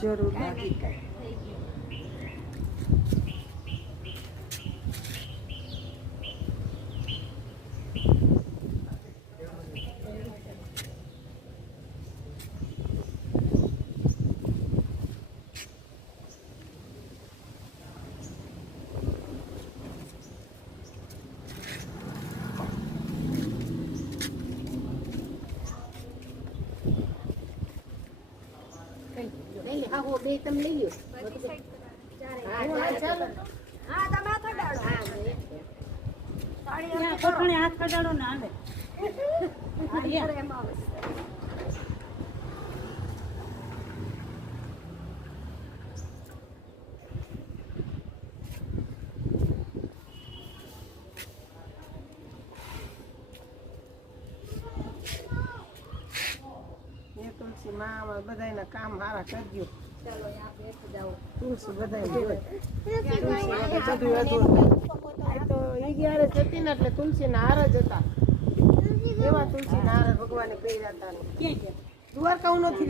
જરૂર બાકી કઈ હા હો બે તમે લઈ લ્યો હાથ કઢાડો ને આવે તુલસી માં બધાના કામ હારા કરજો તુલસી બધા બધું તો 11 હતી ને એટલે તુલસી ના હાર જ હતા એવા તુલસી ના હાર ભગવાને પહેર્યા હતા દ્વારકા નથી